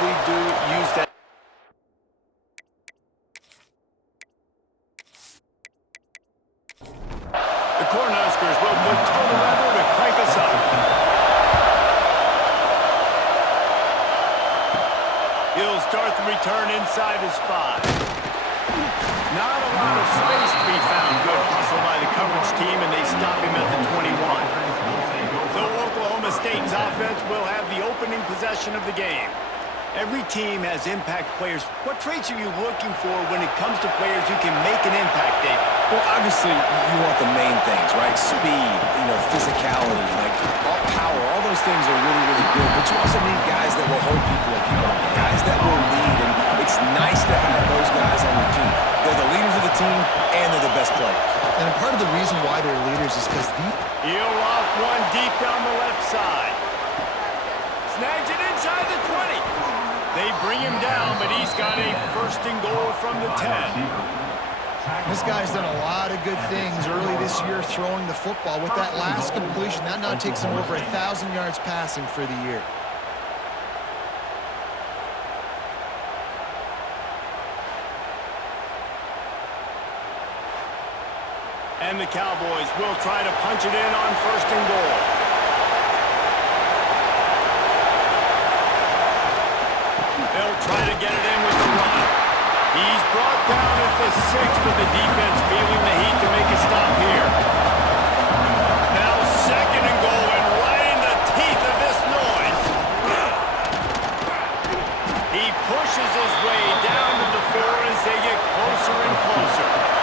we do use that. The Cornhuskers will put total weather to crank us up. He'll start the return inside his 5. Not a lot of space to be found. Good hustle by the coverage team, and they stop him at the 21. So Oklahoma State's offense will have the opening possession of the game. Every team has impact players. What traits are you looking for when it comes to players who can make an impact, Dave? Well, obviously, you want the main things, right? Speed, physicality, like all power. All those things are really, really good. But you also need guys that will hold people accountable, guys that will lead. And it's nice to have those guys on your team. They're the leaders of the team, and they're the best players. And part of the reason why they're leaders is because he'll off one deep down the left side. Snags it inside the 20. They bring him down, but he's got a first and goal from the 10. This guy's done a lot of good things early this year throwing the football. With that last completion, that now takes him over 1,000 yards passing for the year. And the Cowboys will try to punch it in on first and goal. They'll try to get it in with the run. He's brought down at the 6, but the defense feeling the heat to make a stop here. Now second and goal, and right in the teeth of this noise. He pushes his way down to the 4 as they get closer and closer.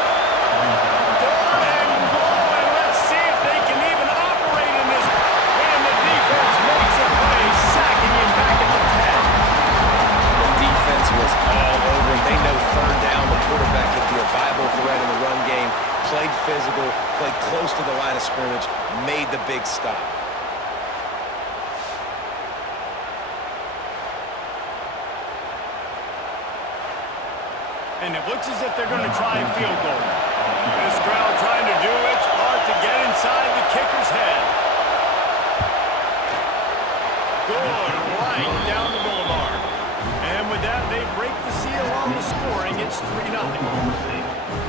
Was all over. They know third down, the quarterback could be a viable threat in the run game. Played physical, played close to the line of scrimmage, made the big stop. And it looks as if they're going to try a field goal. This crowd trying to do its part to get inside the kicker's head. Good, right down the boulevard. And with that, they break the seal on the scoring. It's 3-0.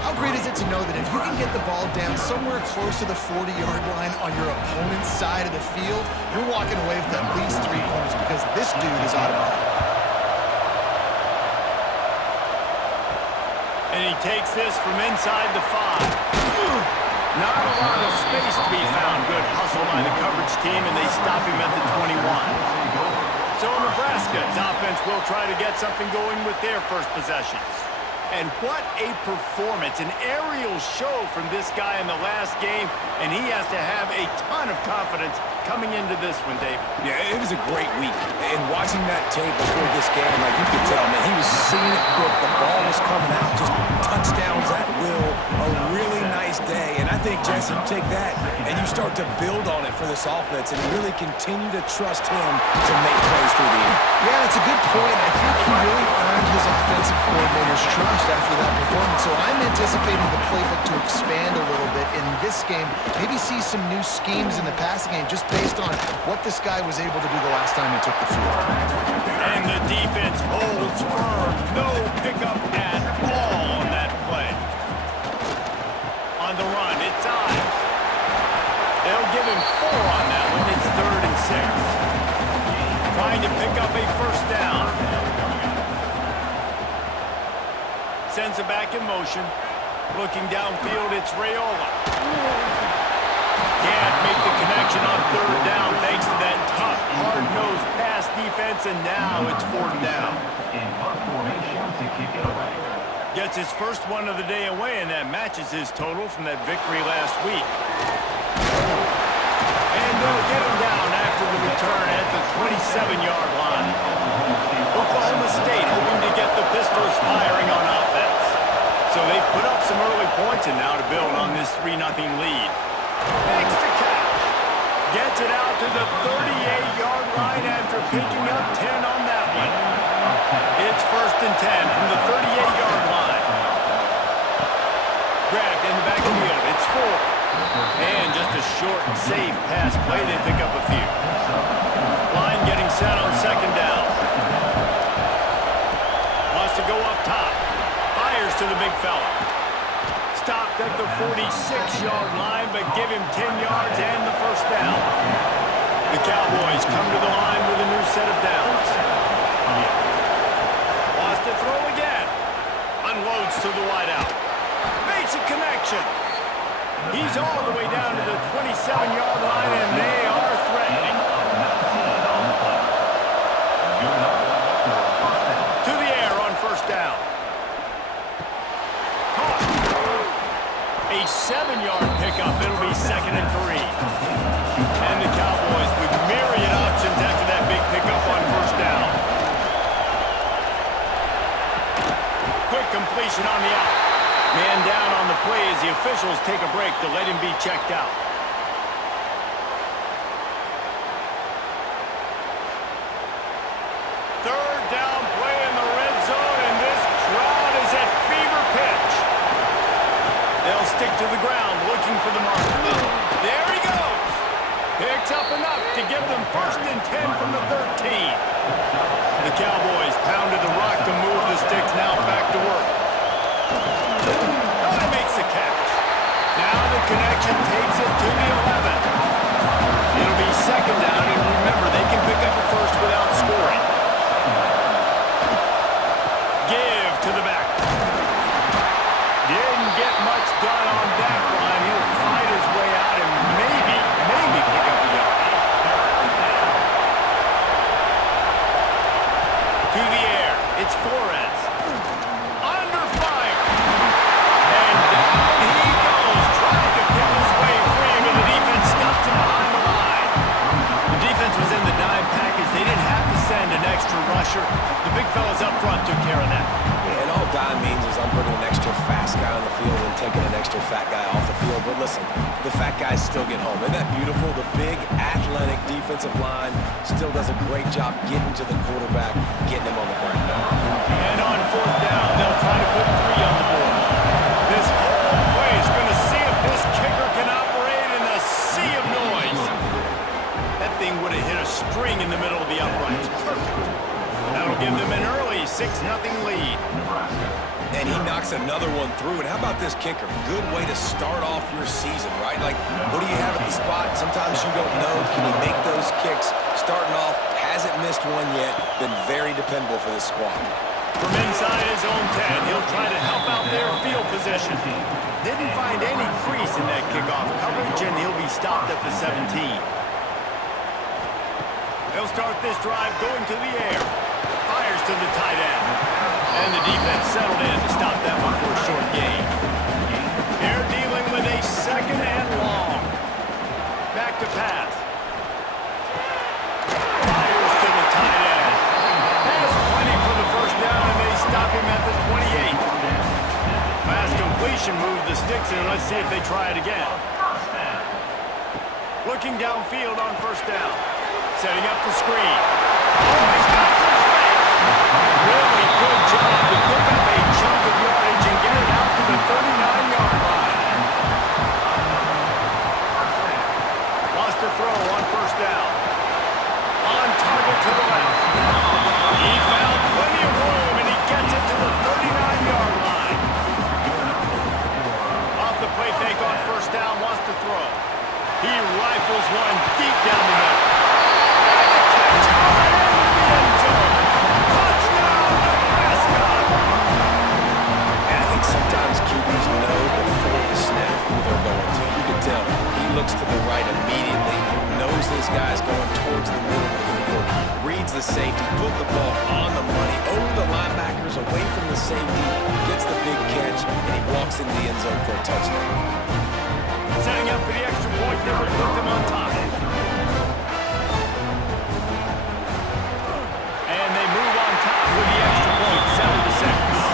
How great is it to know that if you can get the ball down somewhere close to the 40-yard line on your opponent's side of the field, you're walking away with at least 3 points because this dude is automatic. And he takes this from inside the 5. Not a lot of space to be found. Good hustle by the coverage team, and they stop him at the 21. So Nebraska's offense will try to get something going with their first possession. And what a performance, an aerial show from this guy in the last game, and he has to have a ton of confidence coming into this one, Dave. Yeah, it was a great week. And watching that tape before this game, like you could tell, man, he was seeing it quick. The ball was coming out, just touchdowns at will. A really nice day. And I think, Jesse, you take that and you start to build on it for this offense and really continue to trust him to make plays through the air. Yeah, that's a good point. I think he really earned his offensive coordinator's trust after that performance. So I'm anticipating the playbook to expand a little bit in this game. Maybe see some new schemes in the passing game just based on what this guy was able to do the last time he took the field. And the defense holds firm. No pickup at all on that play. On the run, it's Ives. They'll give him 4 on that one. It's 3rd and 6. Trying to pick up a first down. Sends it back in motion. Looking downfield, it's Raiola. Can't make the connection on 3rd down thanks to that tough, hard-nosed pass defense, and now it's 4th down. Gets his first one of the day away, and that matches his total from that victory last week. And they'll get him down after the return at the 27-yard line. Oklahoma State hoping to get the Pistols firing on offense. So they've put up some early points, and now to build on this 3-0 lead. Makes the catch. Gets it out to the 38-yard line after picking up 10 on that one. It's 1st and 10 from the 38-yard line. Grabbed in the backfield. It's 4. And just a short and safe pass play. They pick up a few. Line getting set on 2nd down. to the big fella. Stopped at the 46-yard line, but give him 10 yards and the first down. The Cowboys come to the line with a new set of downs. Wants to throw again. Unloads to the wideout. Makes a connection. He's all the way down to the 27-yard line, and they are threatening. To the air on first down. Caught. A 7-yard pickup. It'll be 2nd and 3. And the Cowboys with myriad options after that big pickup on first down. Quick completion on the out. Man down on the play as the officials take a break to let him be checked out. Third down play in the red zone, and this crowd is at fever pitch. They'll stick to the ground looking for the marker. There he goes. Picks up enough to give them 1st and 10 from the 13. The Cowboys pounded the rock to move the sticks, now back to work. Oh, he makes the catch. Now the connection takes it to the 11. It'll be 2nd down, and remember, they can pick up a first without scoring. Give to the back. Didn't get much done on that run. He'll fight his way out and maybe pick up a yard. To the air. It's Flores. Under fire. And down he goes. Trying to pick his way free, but the defense stops him behind the line. The defense was in the dime package. They didn't have to send an extra rusher. The big fellas up front took care of that. Yeah, and all dime means is I'm bringing an extra fast guy on the field and taking an extra fat guy off the field. But listen, the fat guys still get home. Isn't that beautiful? The big, athletic defensive line still does a great job getting to the quarterback, getting him on the ground. And on 4th down, they'll try to put 3 on the board. This whole play is going to see if this kicker can operate in the sea of noise. That thing would have hit a string in the middle of the uprights. Perfect. That'll give them an early 6-0 lead. And he knocks another one through. And how about this kicker? Good way to start off your season, right? Like, what do you have at the spot? Sometimes you don't know. Can he make those kicks? Starting off, hasn't missed one yet. Been very dependable for this squad. From inside his own 10, he'll try to help out their field position. Didn't find any crease in that kickoff coverage, and he'll be stopped at the 17. They'll start this drive going to the air. Fires to the tight end. And the defense settled in to stop that one for a short gain. They're dealing with a 2nd and long. Back to pass. Fires to the tight end. Has plenty for the first down, and they stop him at the 28. Pass completion moved the sticks in. Let's see if they try it again. Looking downfield on first down. Setting up the screen. Oh, he's got some space. Really good job to pick up a chunk of yardage and get it out to the 39-yard line. Lost to throw on first down. On target to the left. He found plenty of room, and he gets it to the 39-yard line. Off the play fake on first down, wants to throw. He rifles one deep down the middle. Sometimes QBs know before the snap who they're going to. You can tell he looks to the right immediately, knows this guy's going towards the middle of the field, reads the safety, put the ball on the money, over the linebackers, away from the safety, gets the big catch, and he walks into the end zone for a touchdown. Setting up for the extra point, they would put them on top. And they move on top with the extra point, 7-6.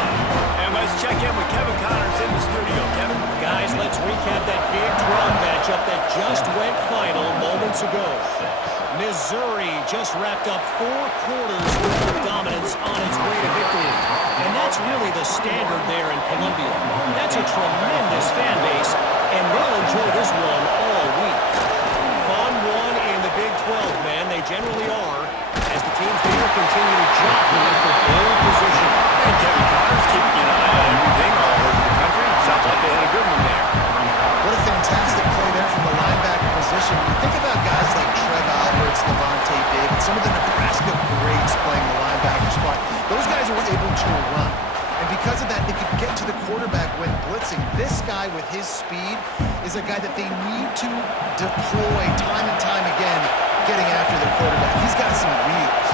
Let's check in with Kevin Connors in the studio. Kevin? Guys, let's recap that Big 12 matchup that just went final moments ago. Missouri just wrapped up 4 quarters worth of dominance on its way to victory. And that's really the standard there in Columbia. That's a tremendous fan base, and they'll enjoy this one all week. Fun one in the Big 12, man. They generally are, as the teams there continue to jockey for pole position. And Kevin Connors keeping an eye on everything still able to run. And because of that, they could get to the quarterback when blitzing. This guy with his speed is a guy that they need to deploy time and time again, getting after the quarterback. He's got some wheels.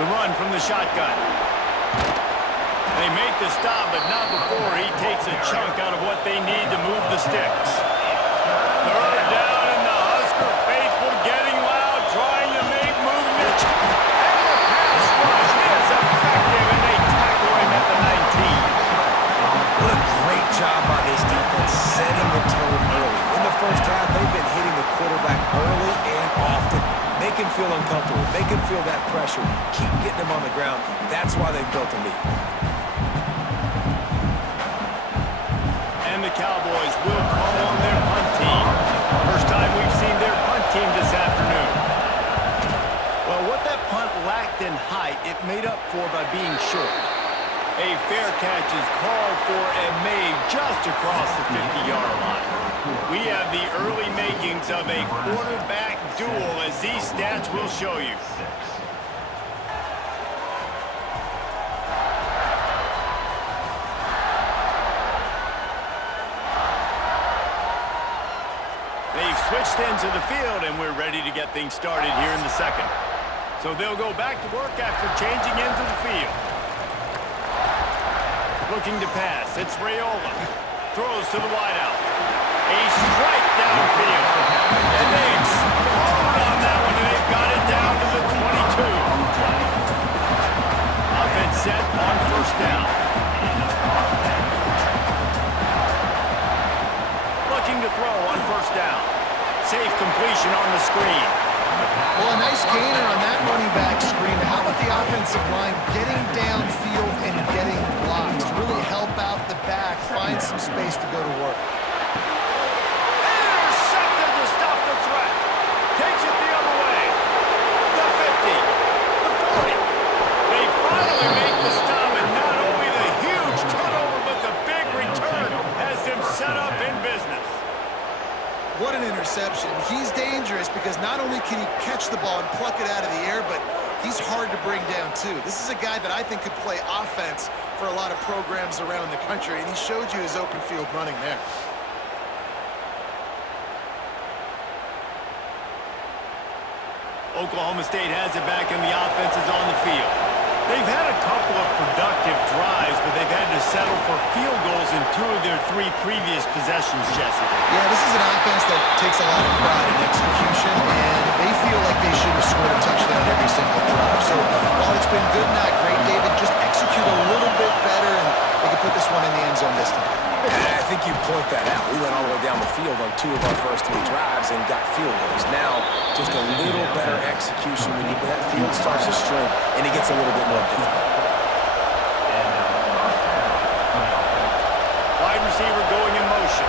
The run from the shotgun. They make the stop, but not before he takes a chunk out of what they need to move the sticks. Third down, and the Husker faithful getting loud, trying to make movement. And the pass rush is effective, and they tackle him at the 19. What a great job by this defense, setting the tone early. In the first half, they've been hitting the quarterback early and often. Make him feel uncomfortable. Make him feel that pressure. Keep getting him on the ground. That's why they've built a lead. And the Cowboys will call on their punt team. First time we've seen their punt team this afternoon. Well, what that punt lacked in height, it made up for by being short. A fair catch is called for and made just across the 50-yard line. We have the early makings of a quarterback duel, as these stats will show you. They've switched into the field, and we're ready to get things started here in the second. So they'll go back to work after changing into the field. Looking to pass. It's Raiola. Throws to the wideout. A strike downfield. And they explode on that one, and they've got it down to the 22. Offense set on first down. Looking to throw on first down. Safe completion on the screen. Well, a nice gainer on that running back screen. How about the offensive line getting downfield and getting blocks to really help out the back, find some space to go to work. Intercepted to stop the threat. Takes it the other way. The 50. The 40. They finally make the stop, and not only the huge turnover, but the big return has them set up in business. What an interception. He's dangerous because not only can he catch the ball and pluck it out of the air, but he's hard to bring down too. This is a guy that I think could play offense for a lot of programs around the country, and he showed you his open field running there. Oklahoma State has it back, and the offense is on the field. They've had a couple of productive drives, but they've had to settle for field goals in 2 of their 3 previous possessions, Jesse. Yeah, this is an offense that takes a lot of pride in execution, and they feel like they should have scored a touchdown every single drive. So while it's been good, not great, David, just execute a little bit better, and they can put this one in the end zone this time. I think you point that out. We went all the way down the field on 2 of our first 3 drives and got field goals. Now, just a little better execution when that field starts to shrink and it gets a little bit more difficult. Wide receiver going in motion.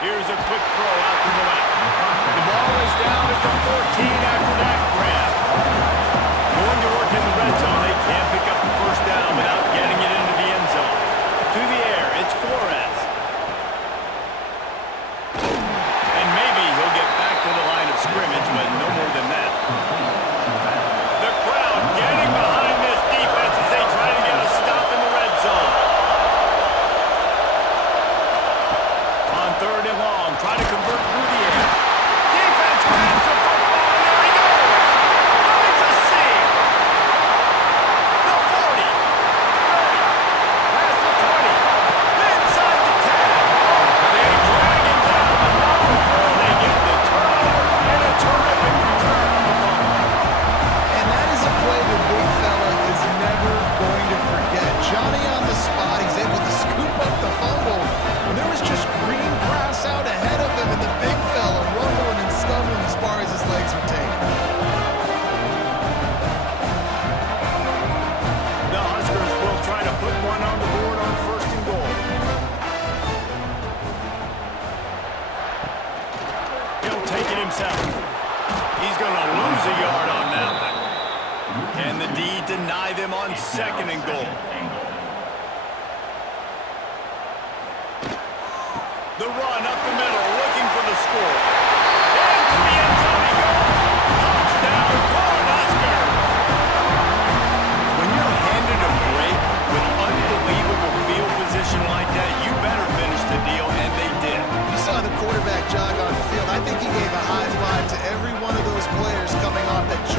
Here's a quick throw out to the left. The ball is down at the 14 after that grab. Going to work in the red zone. They can't pick up the first down without getting it into the end zone. To the air, it's Flores. And maybe he'll get back to the line of scrimmage, but no more than that. The crowd getting behind this defense as they try to get a stop in the red zone. On 3rd and long, try to convert through the air. Defense grabs the football, and there he goes. Nothing to see. The 40. 30. Past the 20. Inside the 10. They drag him down, but not before they get the turnover and a terrific return on the fumble. And that is a play the big fella is never going to forget. Johnny on the spot, he's able to scoop up the fumble. And there was just green grass out ahead of him, and the big fella rumbling and stumbling as far as his legs would take. The Huskers will try to put one on the board on 1st and goal. He'll take it himself. He's going to lose a yard on that one. Can the D deny them on 2nd and goal? The run up the middle, looking for the score. Into the end zone he goes. Touchdown!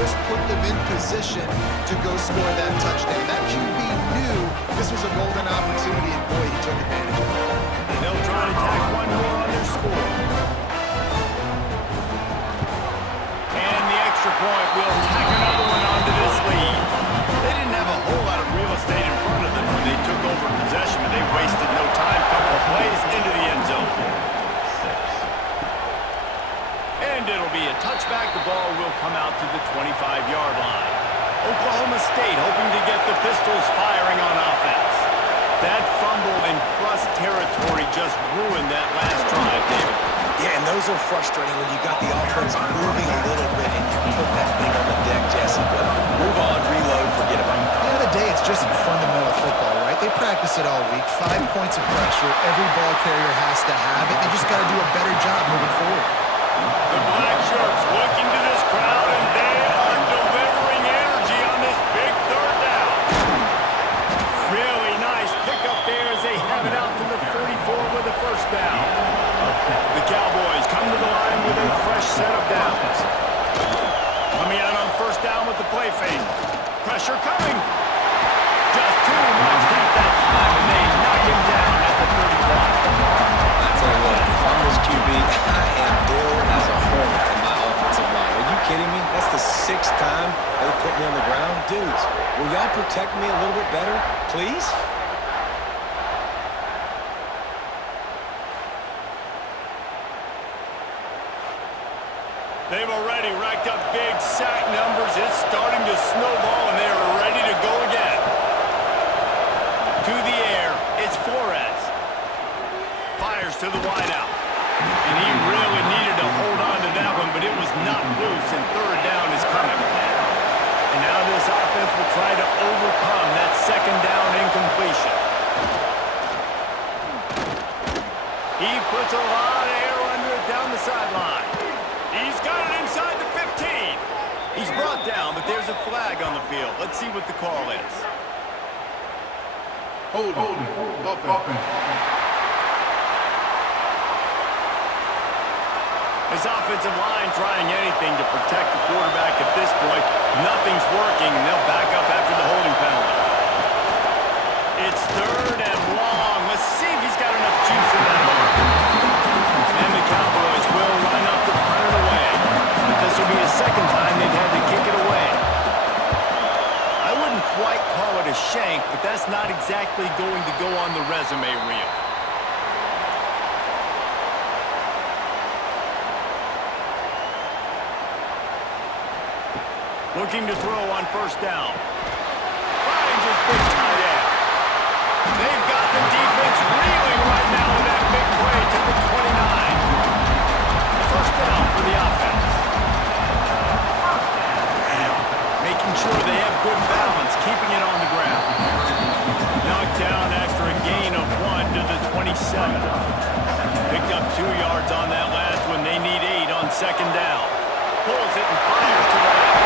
just put them in position to go score that touchdown. That QB knew this was a golden opportunity, and boy, he took advantage of it. They'll try to tack one more on their score. And the extra point will tack another one onto this lead. They didn't have a whole lot of real estate in front of them when they took over possession, but they wasted no time. Couple of plays into the end zone. And it'll be a touchback. The ball will come out to the 25-yard line. Oklahoma State hoping to get the Pistols firing on offense. That fumble in crust territory just ruined that last drive, David. Yeah, and those are frustrating when you got the offense moving a little bit and you put that thing on the deck, Jesse. But move on, reload, forget about it. At the end of the day, it's just fundamental football, right? They practice it all week. 5 points of pressure. Every ball carrier has to have it. They just got to do a better job moving forward. The black shirts looking to this crowd, and they are delivering energy on this big third down. Really nice pickup there as they have it out to the 34 with the first down. The Cowboys come to the line with a fresh set of downs. Coming out on first down with the play fake. Pressure coming. Just too much heat that time, and they knock him down at the 31. I tell you what, if I'm this QB, I am ill as a hornet in my offensive line. Are you kidding me? That's the 6th time they put me on the ground. Dudes, will y'all protect me a little bit better, please? They've already racked up big sack numbers. It's starting to snowball, and they are ready to go again. To the air, it's Flores. Fires to the wideout. And he really needed to hold on to that one, but it was not loose, and third down is coming. And now this offense will try to overcome that second down incompletion. He puts a lot of air under it down the sideline. He's got it inside the 15. He's brought down, but there's a flag on the field. Let's see what the call is. Holding. His offensive line trying anything to protect the quarterback at this point. Nothing's working, and they'll back up after the holding penalty. It's third and long. Let's see if he's got enough juice in that arm. And the Cowboys will line up to punt it away. This will be the second time they've had to kick it away. I wouldn't quite call it a shank, but that's not exactly going to go on the resume reel. Looking to throw on first down. Finds his big tight end. They've got the defense reeling right now with that big play to the 29. First down for the offense. Making sure they have good balance, keeping it on the ground. Knocked down after a gain of 1 to the 27. Picked up 2 yards on that last one. They need 8 on second down. Pulls it and fires to the left.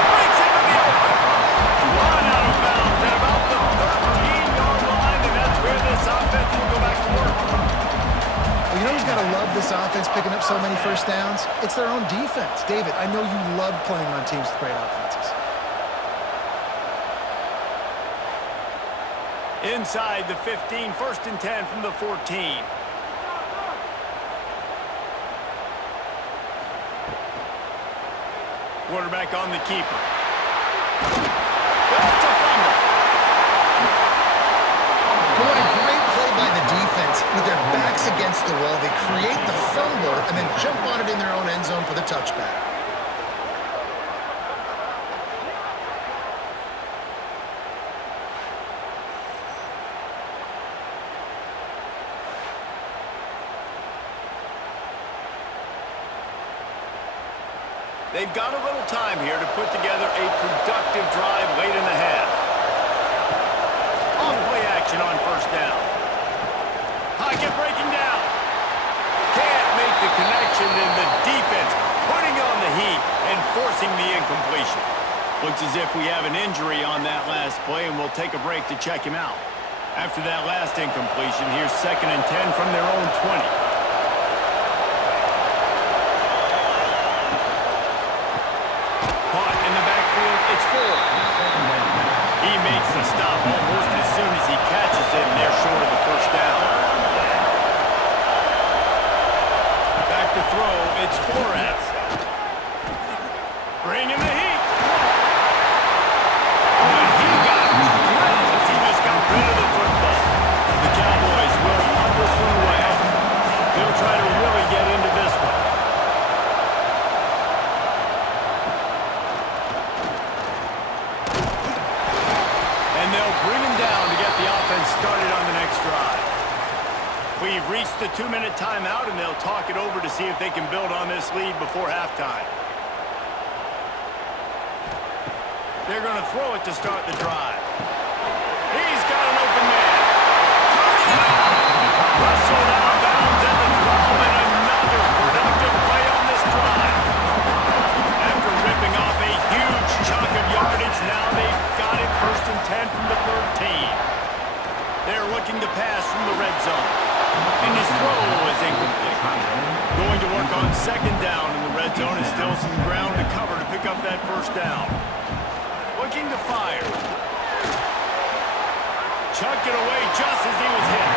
Breaks into the open. Run out of bounds at about the 13-yard line, and that's where this offense will go back to work. Well, you know who's got to love this offense picking up so many first downs? It's their own defense. David, I know you love playing on teams with great offenses. Inside the 15, first and 10 from the 14. Quarterback on the keeper. That's a fumble. What a great play by the defense. With their backs against the wall, they create the fumble and then jump on it in their own end zone for the touchback. They've got a little time here to put together a productive drive late in the half. Off-play action on first down. Pocket breaking down. Can't make the connection, and the defense putting on the heat and forcing the incompletion. Looks as if we have an injury on that last play, and we'll take a break to check him out. After that last incompletion, here's second and 10 from their own 20. Caught in the it, and they're short of the first down. Back to throw, it's Flores. Bringing the heat. Oh, and he got it. He just got rid of the football. The Cowboys will punt this one away. They'll try to really get into this one. And they'll bring him down to get the offense started on the next drive. We've reached the 2-minute timeout, and they'll talk it over to see if they can build on this lead before halftime. They're going to throw it to start the drive. He's got an open man. Coming out. Russell out of bounds at the 12, and another productive play on this drive. After ripping off a huge chunk of yardage, now they've got it 1st and 10 from the 13. They're looking to pass from the red zone. And his throw is incomplete. Going to work on 2nd down in the red zone, and still some ground to cover to pick up that 1st down. Looking to fire. Chucked it away just as he was hit.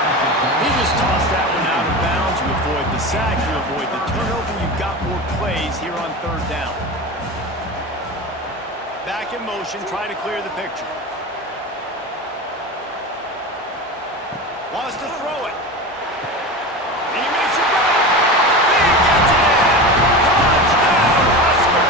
He just tossed that one out of bounds. You avoid the sack, you avoid the turnover. You've got more plays here on 3rd down. Back in motion, try to clear the picture. Wants to throw it. He makes it go. He gets it in. Touchdown, Husker.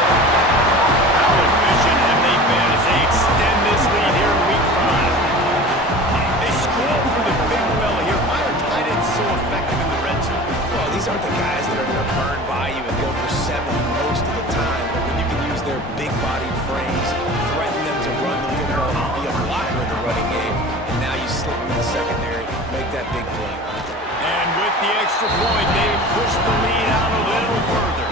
How efficient have they been as they extend this lead here in Week 5? They score for the big fella here. Why are tight ends so effective in the red zone? Well, these aren't the guys that are going to burn by you and go for 70 most of the time. But when you can use their big-bodied frames, threaten them to run the football, be a blocker in the running game, and now you slip in the secondary, make that big play. And with the extra point, they push the lead out a little further.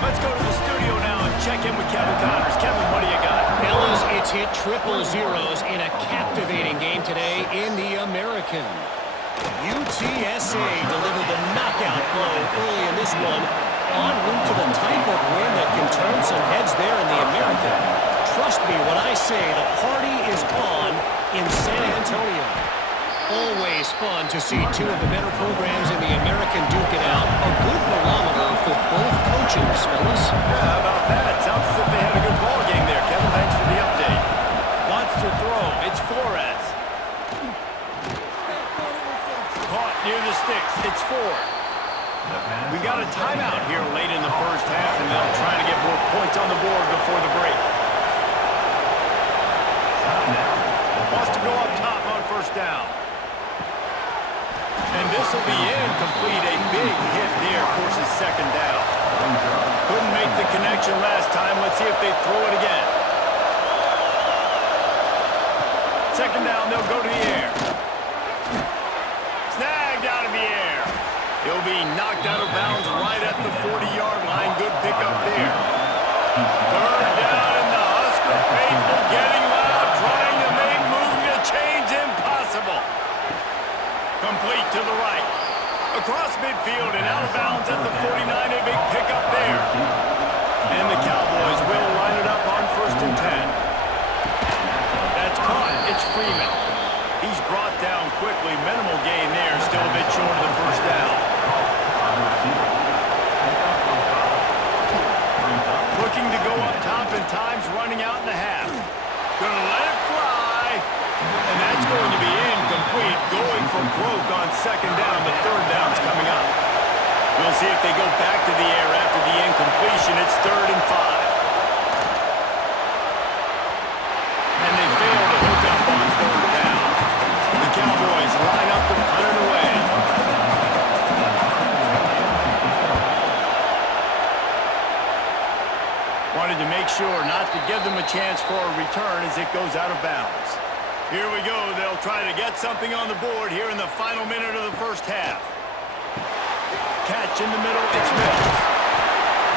Let's go to the studio now and check in with Kevin Connors. Kevin, what do you got? Fellas, it's hit triple zeros in a captivating game today in the American. UTSA delivered the knockout blow early in this one, en route to the type of win that can turn some heads there in the American. Trust me when I say the party is on in San Antonio. Always fun to see two of the better programs in the American duke it out. A good barometer for both coaches, fellas. Yeah, how about that? Sounds as if they had a good ball game there. Kevin, thanks for the update. Wants to throw. It's Flores. Caught near the sticks. It's Ford. We got a timeout here late in the first half, and they'll try to get more points on the board before the break. Wants to go up top on 1st down. And this will be incomplete. A big hit there forces 2nd down. Couldn't make the connection last time. Let's see if they throw it again. 2nd down, they'll go to the air. Snagged out of the air. He'll be knocked out of bounds right at the 40-yard line. Good pickup there. 3rd down, and the Husker faithful getting loud, trying to make moving a change impossible. Complete to the right. Across midfield and out of bounds at the 49. A big pickup there. And the Cowboys will line it up on 1st and 10. That's caught. It's Freeman. He's brought down quickly. Minimal gain there. Still a bit short of the 1st down. Looking to go up top, and time's running out in the half. Gonna let it fly. And that's going to be incomplete. Going for broke on 2nd down. The 3rd down's coming up. We'll see if they go back to the air after the incompletion. It's 3rd and 5. And they fail to hook up on 3rd down. The Cowboys line up to punt it away. Wanted to make sure not to give them a chance for a return as it goes out of bounds. Here we go. They'll try to get something on the board here in the final minute of the first half. Catch in the middle. It's Mills.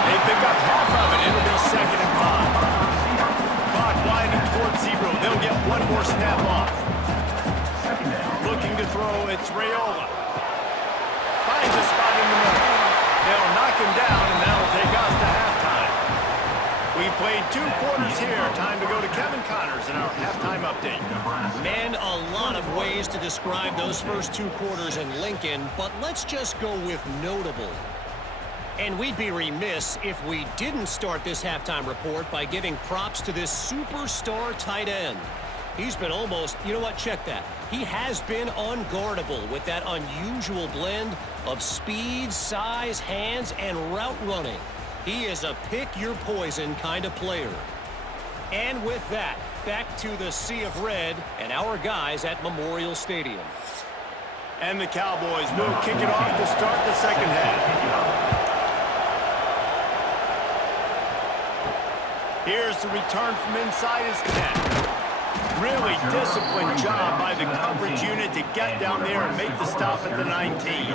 They pick up half of it. It'll be 2nd and 5. Clock winding towards 0. They'll get one more snap off. Looking to throw. It's Raiola. Finds a spot in the middle. They'll knock him down, and that'll take us to halftime. We've played 2 quarters here. Time to go to Kevin Connors in our halftime update. Man, a lot of ways to describe those first 2 quarters in Lincoln, but let's just go with notable. And we'd be remiss if we didn't start this halftime report by giving props to this superstar tight end. He's been almost, you know what, check that. He has been unguardable with that unusual blend of speed, size, hands, and route running. He is a pick-your-poison kind of player. And with that, back to the Sea of Red and our guys at Memorial Stadium. And the Cowboys will kick it off to start the second half. Here's the return from inside his 10. Really disciplined job by the coverage unit to get down there and make the stop at the 19.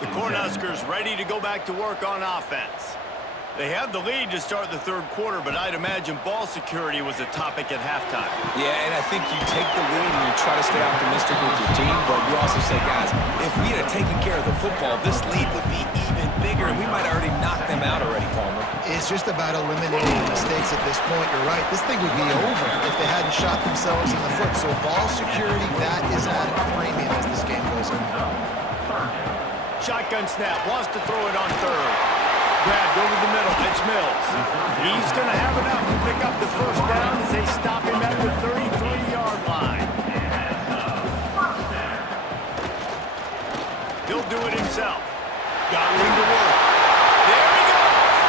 The Cornhuskers ready to go back to work on offense. They have the lead to start the third quarter, but I'd imagine ball security was a topic at halftime. Yeah, and I think you take the lead and you try to stay optimistic with your team, but you also say, guys, if we had taken care of the football, this lead would be even bigger, and we might have already knocked them out already, Palmer. It's just about eliminating mistakes at this point. You're right. This thing would be over if they hadn't shot themselves in the foot. So ball security, that is at a premium as this game goes on. Shotgun snap, wants to throw it on third. Grabbed over the middle, it's Mills. He's going to have enough to pick up the first down as they stop him at the 33-yard line. He'll do it himself. Got room to work. There he goes.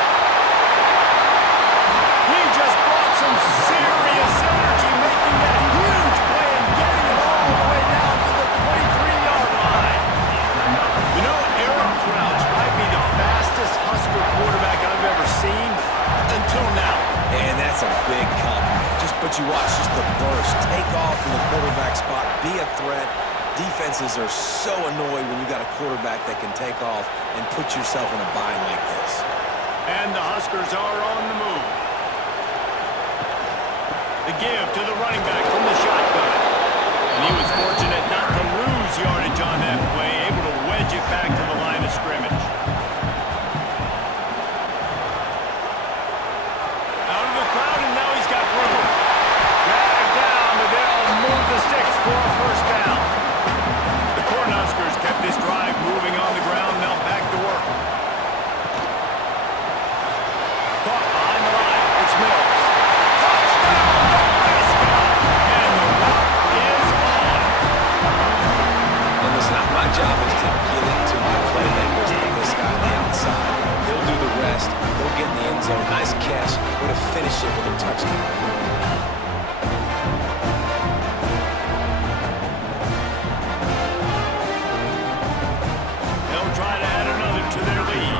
He just brought some serious energy, making that huge play and getting it all the way down to the 23-yard line. You know, Eric Crouch might be the fastest Husker quarterback I've ever seen until now. And that's a big compliment. But you watch just the burst, take off from the quarterback spot, be a threat. Defenses are so annoyed when you got a quarterback that can take off and put yourself in a bind like this. And the Huskers are on the move. The give to the running back from the shotgun. And he was fortunate not to lose yardage on that play, able to wedge it back to the line of scrimmage. Out of the crowd, and now he's got room. Dragged down, but they'll move the sticks for a first down. The Cornhuskers kept this drive moving on the ground, now back to work. Caught behind the line, it's Mills. Touchdown, Nebraska! And the route is on. And listen, my job is to get it to my playmakers like this guy on the outside. He'll do the rest. He'll get in the end zone. Nice catch. We're going to finish it with a touchdown. They'll try to add another to their lead.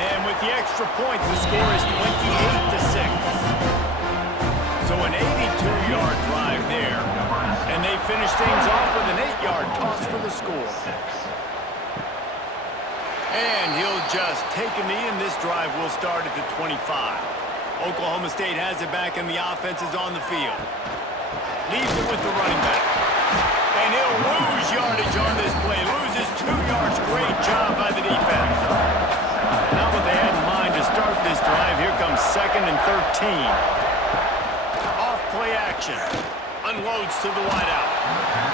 And with the extra point, the score is 28-6. So an 82-yard drive there. And they finish things off with an 8-yard toss for the score. And he'll just take a knee, and this drive will start at the 25. Oklahoma State has it back, and the offense is on the field. Leaves it with the running back. And he'll lose yardage on this play. Loses 2 yards. Great job by the defense. Not what they had in mind to start this drive. Here comes 2nd and 13. Off play action. Unloads to the wideout.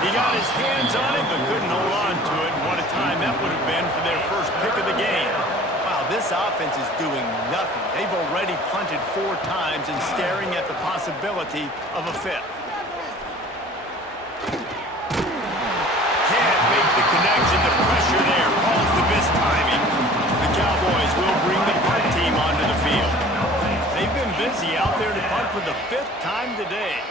He got his hands on it, but couldn't hold on to it. What a time that would have been for their first pick of the game. Wow, this offense is doing nothing. They've already punted 4 times and staring at the possibility of a 5th. Can't make the connection. The pressure there calls the missed timing. The Cowboys will bring the punt team onto the field. They've been busy out there to punt for the 5th time today.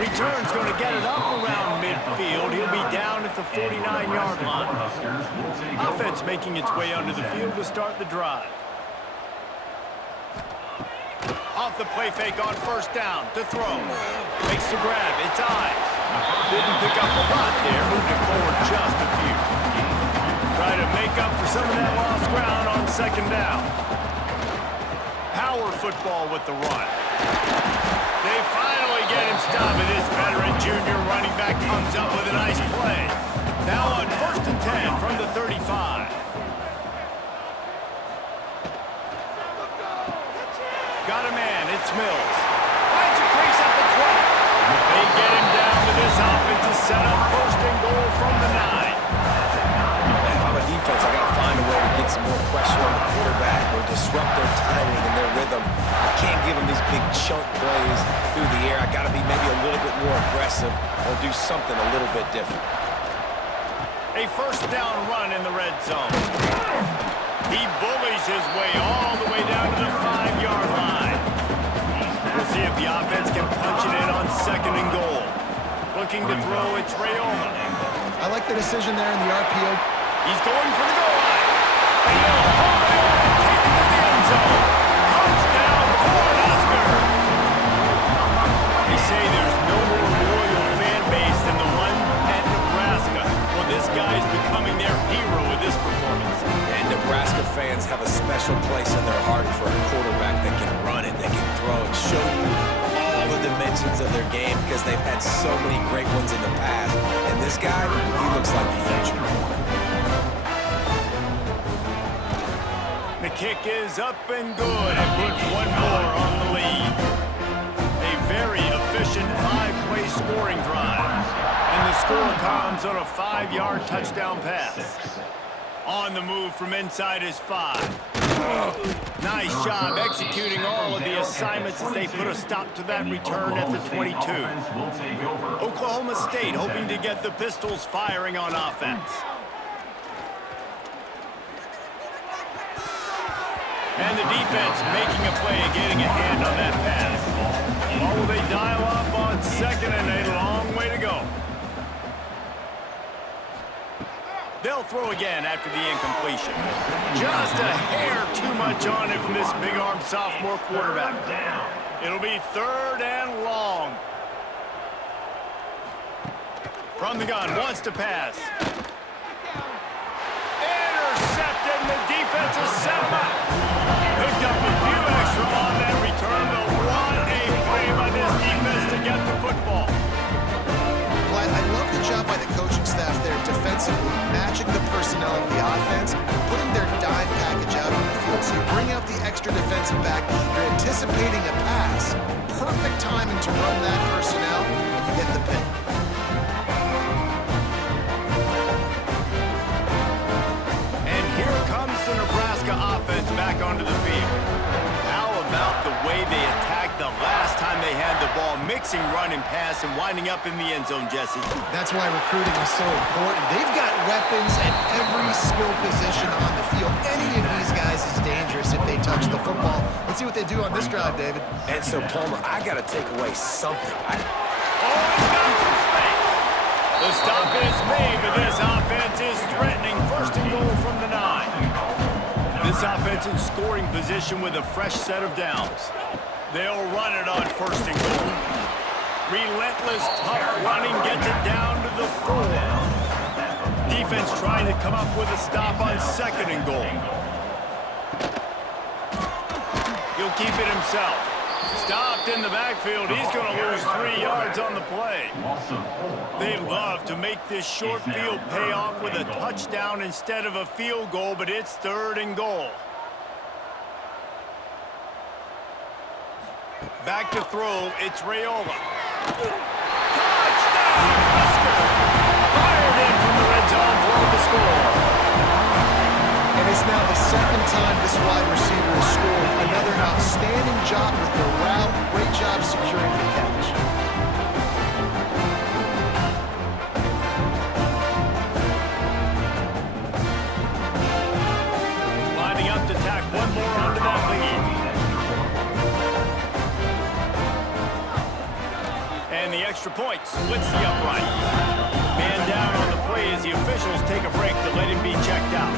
Return's going to get it up around midfield. He'll be down at the 49-yard line. Offense making its way onto the field to start the drive. Off the play fake on first down to throw. Makes the grab. It's Ives. Didn't pick up a lot there. Moved it forward just a few. Try to make up for some of that lost ground on 2nd down. Power football with the run. They finally get him stopped. This veteran junior running back comes up with a nice play. Mills. Finds a crease at the 20. They get him down to this offensive setup. First and goal from the 9. Man, if I'm a defense, I got to find a way to get some more pressure on the quarterback or disrupt their timing and their rhythm. I can't give them these big chunk plays through the air. I got to be maybe a little bit more aggressive or do something a little bit different. A first down run in the red zone. He bullies his way all the way down to the 5-yard line. We'll see if the offense can punch it in on second and goal. Looking to throw, it's Rayola. I like the decision there in the RPO. He's going for the goal line. And he'll hold it and take it to the end zone. Touchdown, Cornhuskers. They say there's no more loyal fan base than the one at Nebraska. Well, this guy's becoming their hero with this performance. And Nebraska fans have a special place in their heart for a quarterback that can run it, that can throw it, show you all the dimensions of their game because they've had so many great ones in the past. And this guy, he looks like the future. The kick is up and good and put one more on the lead. A very efficient 5-play scoring drive. And the score comes on a 5-yard touchdown pass. On the move from inside his 5. Nice job executing all of the assignments as they put a stop to that return at the 22. Oklahoma State hoping to get the Pistols firing on offense. And the defense making a play and getting a hand on that pass. Or will they dial up on second and a long way to go? They'll throw again after the incompletion. Just a hair too much on it from this big-armed sophomore quarterback. It'll be third and long. From the gun, wants to pass. Intercepted, and the defense has set him up. Picked up a few extra on that return, but what a play by this defense to get the football. Well, I love the job by the coaching staff there defensively, matching the personnel of the offense, putting their dime package out on the field. So you bring out the extra defensive back, you're anticipating a pass, perfect timing to run that personnel, and you get the pick. And here comes the Nebraska offense back onto the field. How about the way they attacked the last time they had the ball, mixing run and pass and winding up in the end zone, Jesse? That's why recruiting is so important. They've got weapons at every skill position on the field. Any of these guys is dangerous if they touch the football. Let's see what they do on this drive, David. And so, Palmer, I got to take away something. Oh, he's got some space. The stop is made, but this offense is threatening. First and goal from the 9. This offense in scoring position with a fresh set of downs. They'll run it on first and goal. Relentless, tough running gets it down to the 4. Defense trying to come up with a stop on second and goal. He'll keep it himself. Stopped in the backfield. He's going to lose 3 yards on the play. They love to make this short field pay off with a touchdown instead of a field goal, but it's third and goal. Back to throw, it's Rayola. Touchdown, Husker! Fired in from the red zone for the score. And it's now the second time this wide receiver has scored. Another outstanding job with the route. Great job securing the catch. Lining up to tack one more onto that lead. And the extra point splits the upright. Man down on the play as the officials take a break to let him be checked out.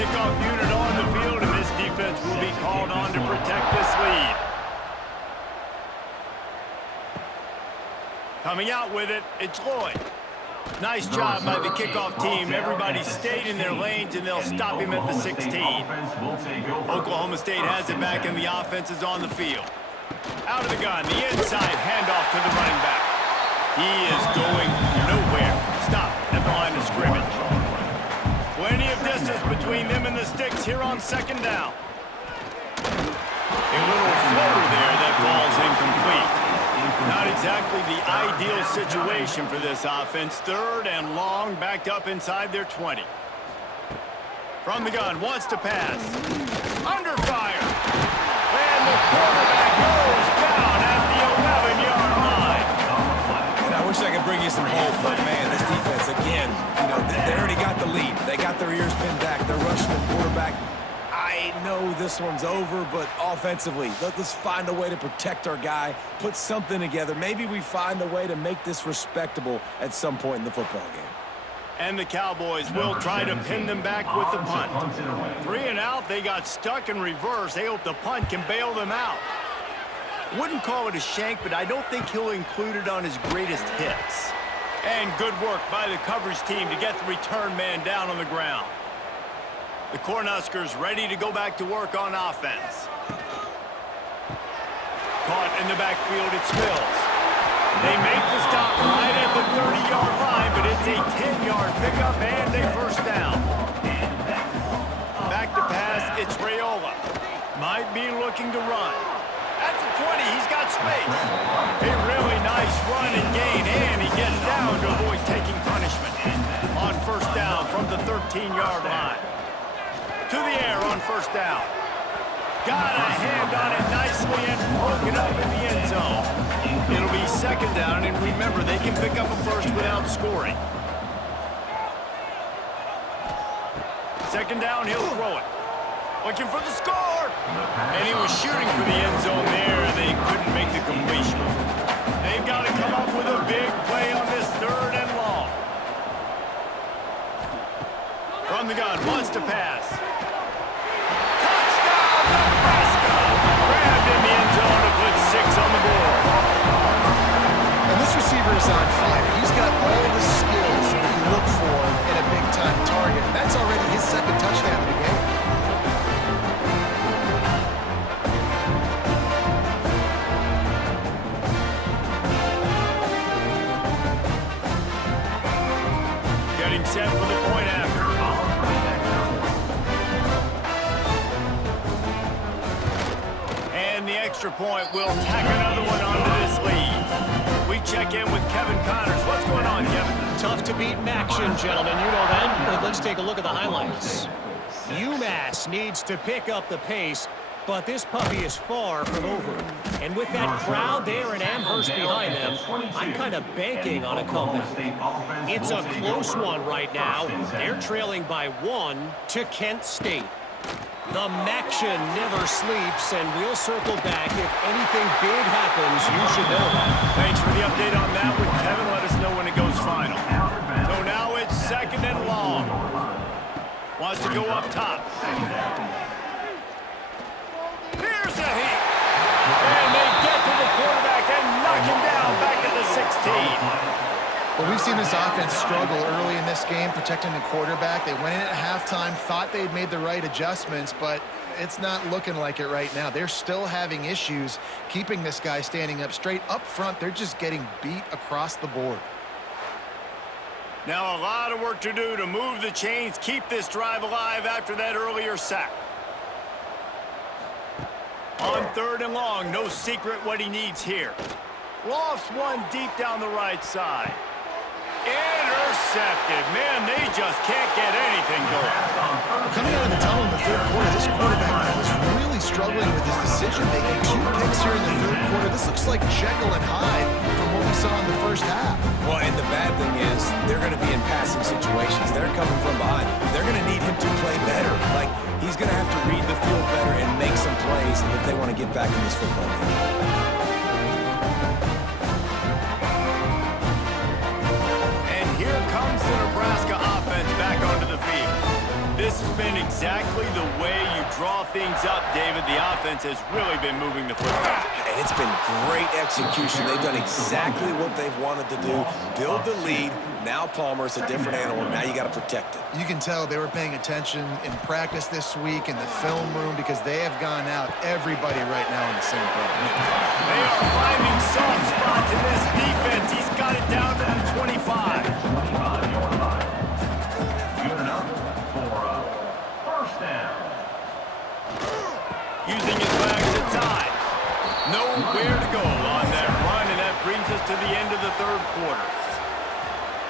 Kickoff unit on the field, and this defense will be called on to protect this lead. Coming out with it, it's Lloyd. Nice job by the kickoff team. Everybody stayed in their lanes, and they'll stop him at the 16. Oklahoma State has it back, and the offense is on the field. Out of the gun, the inside handoff to the running back. He is going nowhere. Stop at the line of scrimmage. Plenty of distance between them and the sticks here on second down. A little floater there that falls incomplete. Not exactly the ideal situation for this offense. Third and long, backed up inside their 20. From the gun, wants to pass. Under fire. And the quarterback goes down at the 11-yard line. And I wish I could bring you some hope, but man, this defense, again, they already got the lead. They got their ears pinned back. They're rushing the quarterback. I know this one's over, but offensively, let's find a way to protect our guy, put something together. Maybe we find a way to make this respectable at some point in the football game. And the Cowboys will try to pin them back with the punt. 3 and out, they got stuck in reverse. They hope the punt can bail them out. Wouldn't call it a shank, but I don't think he'll include it on his greatest hits. And good work by the coverage team to get the return man down on the ground. The Cornhuskers ready to go back to work on offense. Caught in the backfield, it's Mills. They make the stop right at the 30-yard line, but it's a 10-yard pickup and a first down. Back to pass, it's Raiola. Might be looking to run. At the 20, he's got space. A really nice run and gain, and he gets down to avoid taking punishment. On first down from the 13-yard line. To the air on first down. Got a hand on it nicely and broke it up in the end zone. It'll be second down, and remember, they can pick up a first without scoring. Second down, he'll throw it. Looking for the score! And he was shooting for the end zone there, and they couldn't make the completion. They've got to come up with a big play on this third and long. From the gun, wants to pass. Touchdown, Nebraska! Grabbed in the end zone to put 6 on the board. And this receiver is on fire. He's got all the skills that you look for in a big-time target. That's already his second touchdown of the game. Getting set for the point after. And the extra point will tack another one onto this lead. We check in with Kevin Connors. What's going on, Kevin? Tough to beat Maction, gentlemen. You know that. But let's take a look at the highlights. UMass needs to pick up the pace, but this puppy is far from over. And with that crowd there in Amherst behind them, I'm kind of banking on a comeback. It's a close one right now. They're trailing by 1 to Kent State. The Maction never sleeps, and we'll circle back. If anything big happens, you should know that. Thanks for the update on that one, Kevin. Let us know when it goes final. So now it's second and long. Wants to go up top. Here's a hit. And they get to the quarterback and knock him down back at the 16. Well, we've seen this offense struggle early in this game, protecting the quarterback. They went in at halftime, thought they'd made the right adjustments, but it's not looking like it right now. They're still having issues keeping this guy standing up straight. Up front, they're just getting beat across the board. Now a lot of work to do to move the chains, keep this drive alive after that earlier sack. On third and long, no secret what he needs here. Lofts one deep down the right side. Intercepted. Man, they just can't get anything going. Coming out of the tunnel in the third quarter, this quarterback was really struggling with his decision-making. 2 picks here in the third quarter. This looks like Jekyll and Hyde from what we saw in the first half. Well, and the bad thing is they're going to be in passing situations. They're coming from behind. They're going to need him to play better. Like, he's going to have to read the field better and make some plays if they want to get back in this football game. Here comes the Nebraska offense back onto the field. This has been exactly the way you draw things up, David. The offense has really been moving the football. And it's been great execution. They've done exactly what they've wanted to do. Build the lead. Now Palmer's a different animal. Now you got to protect it. You can tell they were paying attention in practice this week in the film room because they have gone out everybody right now in the same play. They are finding soft spots in this defense. He's got it down to the 25. Good enough for a first down. the end of the third quarter.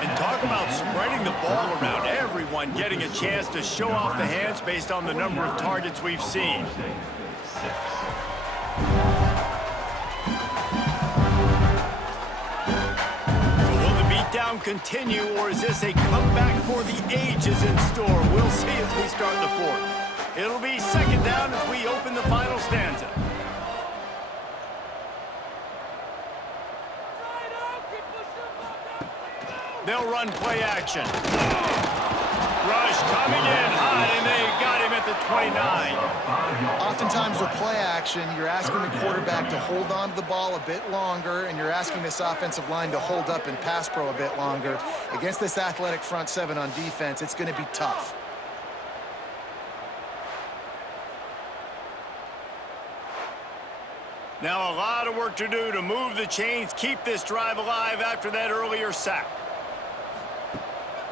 And talk about spreading the ball around, everyone getting a chance to show off the hands based on the number of targets we've seen. So will the beatdown continue, or is this a comeback for the ages in store? We'll see as we start the fourth. It'll be second down as we open the final stanza. They'll run play action. Rush coming in hot, and they got him at the 29. Oftentimes with play action, you're asking the quarterback to hold on to the ball a bit longer, and you're asking this offensive line to hold up in pass pro a bit longer. Against this athletic front seven on defense, it's going to be tough. Now a lot of work to do to move the chains, keep this drive alive after that earlier sack.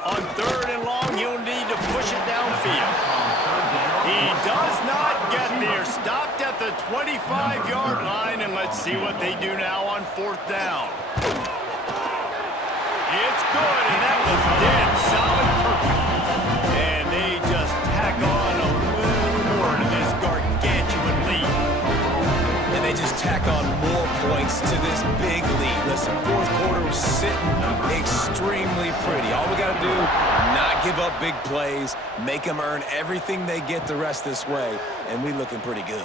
On third and long, he'll need to push it downfield. He does not get there. Stopped at the 25-yard line, and let's see what they do now on fourth down. It's good, and that was dead solid perfect. And they just tack on a little more to this gargantuan lead. And they just tack on more points to this big lead. Listen, fourth quarter was sitting extremely pretty. All we got to do, not give up big plays, make them earn everything they get the rest this way, and we looking pretty good.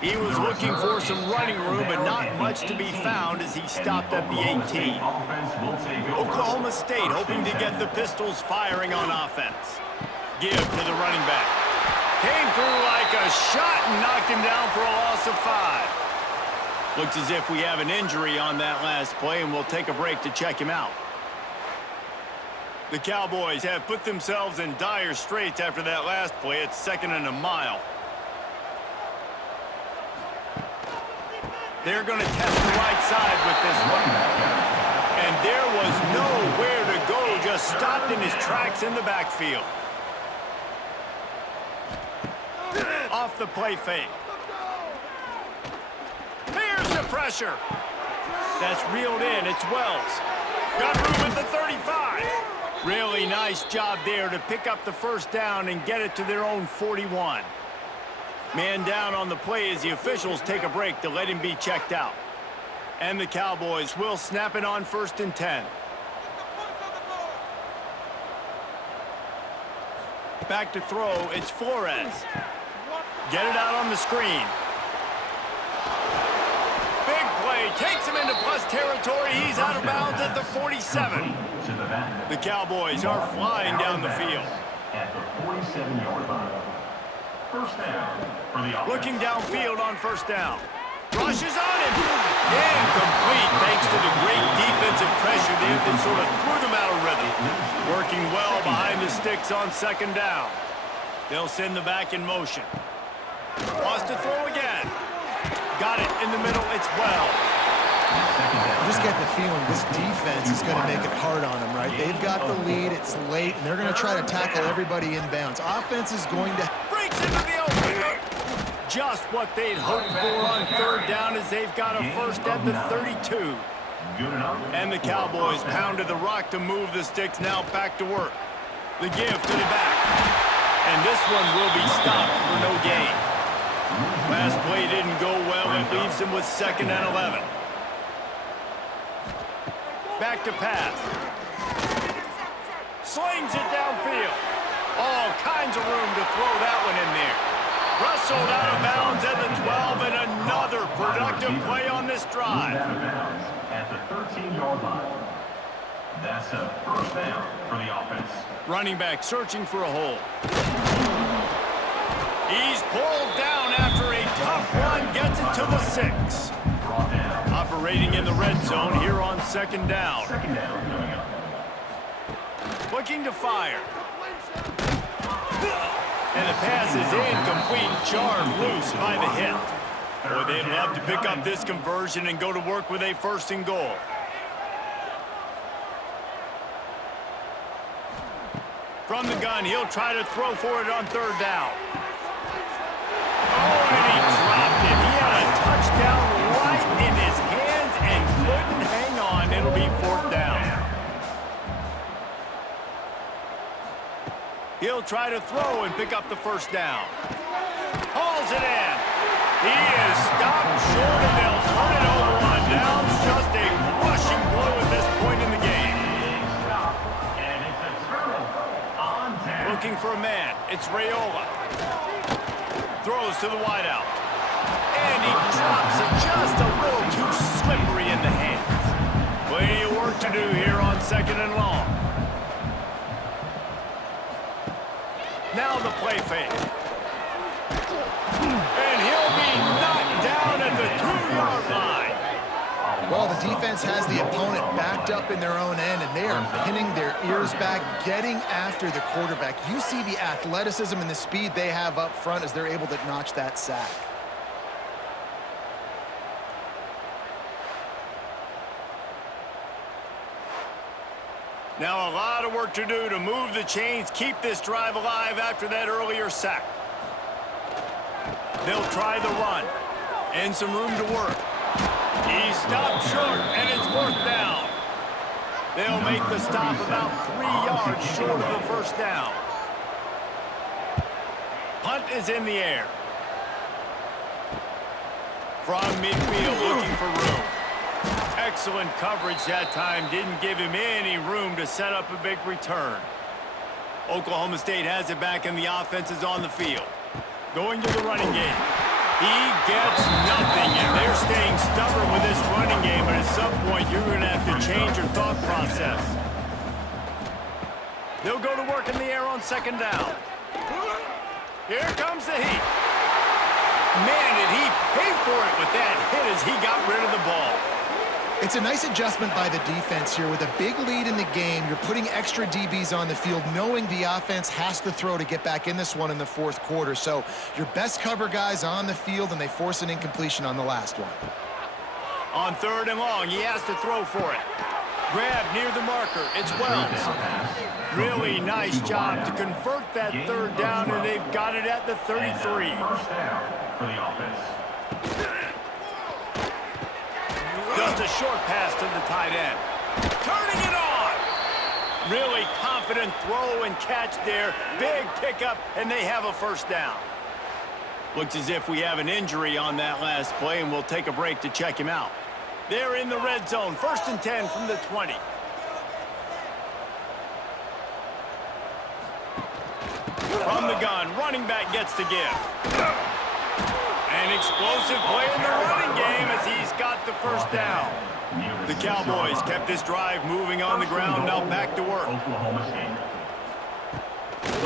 He was looking for some running room, but not much to be found as he stopped at the 18. Oklahoma State hoping to get the Pistols firing on offense. Give to the running back. Came through like a shot and knocked him down for a loss of 5. Looks as if we have an injury on that last play, and we'll take a break to check him out. The Cowboys have put themselves in dire straits after that last play. It's second and a mile. They're going to test the right side with this one. And there was nowhere to go, just stopped in his tracks in the backfield. Off the play fake. Here's the pressure. That's reeled in. It's Wells. Got room at the 35. Really nice job there to pick up the first down and get it to their own 41. Man down on the play as the officials take a break to let him be checked out. And the Cowboys will snap it on 1st and 10. Back to throw. It's Flores. Get it out on the screen. Big play. Takes him into plus territory. He's out of bounds at the 47. The Cowboys are flying down the field. At the 47-yard line. First down for the offense. Looking downfield on first down. Rushes on him. Incomplete thanks to the great defensive pressure there that sort of threw them out of rhythm. Working well behind the sticks on second down. They'll send the back in motion. Wants to throw again. Got it in the middle. It's Wells. I just get the feeling this defense is going to make it hard on them, right? They've got the lead. It's late, and they're going to try to tackle everybody inbounds. Offense is going to... Breaks into the opening. Just what they'd hoped for on third down as they've got a first at the 32. And the Cowboys pounded the rock to move the sticks, now back to work. The give to the back. And this one will be stopped for no gain. Last play didn't go well. It leaves them with 2nd and 11. Back to pass. Slings it downfield. All kinds of room to throw that one in there. Rustled out of bounds at the 12, and another productive play on this drive. At the 13-yard line. That's a first down for the offense. Running back searching for a hole. He's pulled down after a tough run, gets it to the 6. Operating in the red zone here on second down. Second down coming up. Looking to fire. And the pass is incomplete, jarred loose by the hit. Boy, they'd love to pick up this conversion and go to work with a 1st and goal. From the gun, he'll try to throw for it on third down. Oh, and he dropped it. He had a touchdown right in his hands and couldn't it'll be 4th down. He'll try to throw and pick up the 1st down. Hauls it in. He is stopped short, and they'll turn it over on downs. Just a rushing blow at this point in the game. And it's a turnover on 10. Looking for a man. It's Raiola. Throws to the wideout. And he drops it just a little too slippery in the hands. Plenty of work to do here on 2nd and long. Now the play fake. And he'll be knocked down at the 2-yard line. Well, the defense has the opponent backed up in their own end, and they are pinning their ears back, getting after the quarterback. You see the athleticism and the speed they have up front as they're able to notch that sack. Now a lot of work to do to move the chains, keep this drive alive after that earlier sack. They'll try the run, and some room to work. He stopped short, and it's 4th down. They'll make the stop about 3 yards short of the 1st down. Punt is in the air. From midfield, looking for room. Excellent coverage that time. Didn't give him any room to set up a big return. Oklahoma State has it back, and the offense is on the field. Going to the running game. He gets nothing, and they're staying stubborn with this running game, but at some point you're going to have to change your thought process. They'll go to work in the air on 2nd down. Here comes the heat. Man, did he pay for it with that hit as he got rid of the ball. It's a nice adjustment by the defense here. With a big lead in the game, you're putting extra DBs on the field, knowing the offense has to throw to get back in this one in the 4th quarter. So your best cover guys on the field, and they force an incompletion on the last one. On 3rd and long, he has to throw for it. Grab near the marker. It's Wells. Really nice job to convert that 3rd down, and they've got it at the 33. 1st down for the offense. Just a short pass to the tight end. Turning it on. Really confident throw and catch there. Big pickup, and they have a 1st down. Looks as if we have an injury on that last play, and we'll take a break to check him out. They're in the red zone. 1st and 10 from the 20. From the gun, running back gets the give. An explosive play in the running game as he's got the 1st down. The Cowboys kept this drive moving on the ground. Now back to work. Oklahoma State.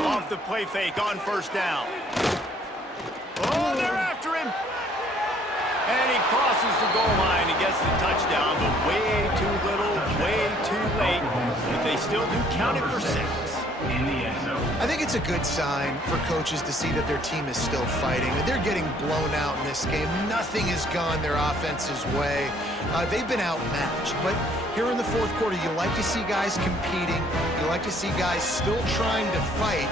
Off the play fake on 1st down. Oh, they're after him. And he crosses the goal line and gets the touchdown, but way too little, way too late. But they still do count it for 6. In the end zone. I think it's a good sign for coaches to see that their team is still fighting. They're getting blown out in this game. Nothing has gone their offense's way. They've been outmatched. But here in the 4th quarter, you like to see guys competing. You like to see guys still trying to fight.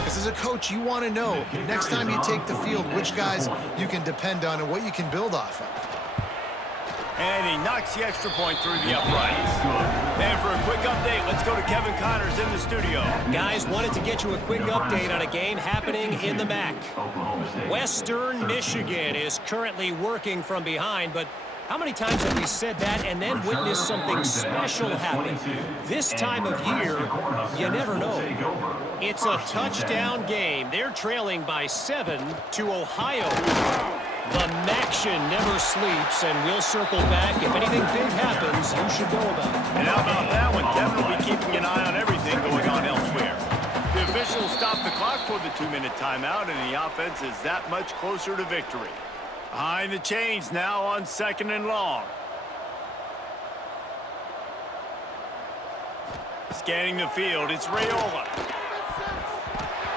Because as a coach, you want to know next time you take the field which guys you can depend on and what you can build off of. And he knocks the extra point through the uprights. And for a quick update, let's go to Kevin Connors in the studio. Guys, wanted to get you a quick update on a game happening in the MAC. Western Michigan is currently working from behind, but how many times have we said that and then witnessed something special happen? This time of year, you never know. It's a touchdown game. They're trailing by 7 to Ohio. The Maction never sleeps, and we'll circle back. If anything big happens, you should know about it. And how about that one? Kevin will be keeping an eye on everything going on elsewhere. The officials stop the clock for the 2-minute timeout, and the offense is that much closer to victory. Behind the chains now on 2nd and long. Scanning the field, it's Raiola.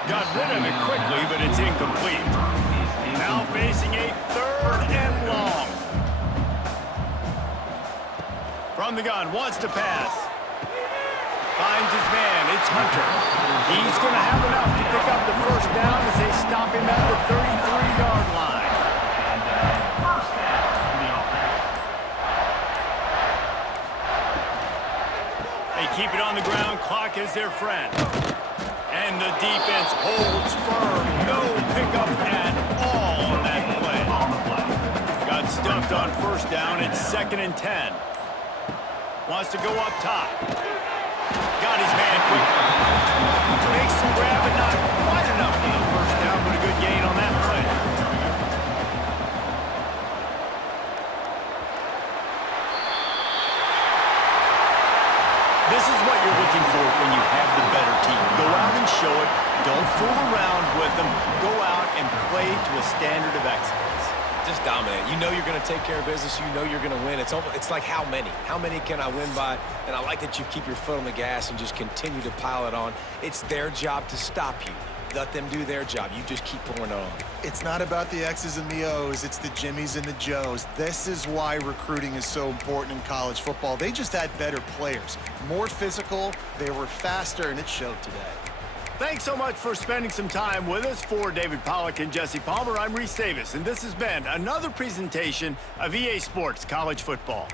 Got rid of it quickly, but it's incomplete. Now facing a 3rd and long. From the gun, wants to pass. Finds his man, it's Hunter. He's going to have enough to pick up the 1st down as they stop him at the 33-yard line. They keep it on the ground. Clock is their friend. And the defense holds firm. No pickup at all on that play. Got stuffed on first down. It's 2nd and 10. Wants to go up top. Got his man quickly. Makes the grab, but not quite enough for the first down, but a good gain on that play. This is what you're looking for when you have the better team. Go out and show it. Don't fool around with them. Go out and play to a standard of excellence. Just dominate. You know you're going to take care of business. You know you're going to win. It's like how many? How many can I win by? And I like that you keep your foot on the gas and just continue to pile it on. It's their job to stop you. Let them do their job. You just keep pouring it on. It's not about the X's and the O's. It's the Jimmies and the Joes. This is why recruiting is so important in college football. They just had better players, more physical, they were faster, and it showed today. Thanks so much for spending some time with us. For David Pollack and Jesse Palmer, I'm Reese Davis, and this has been another presentation of EA Sports College Football.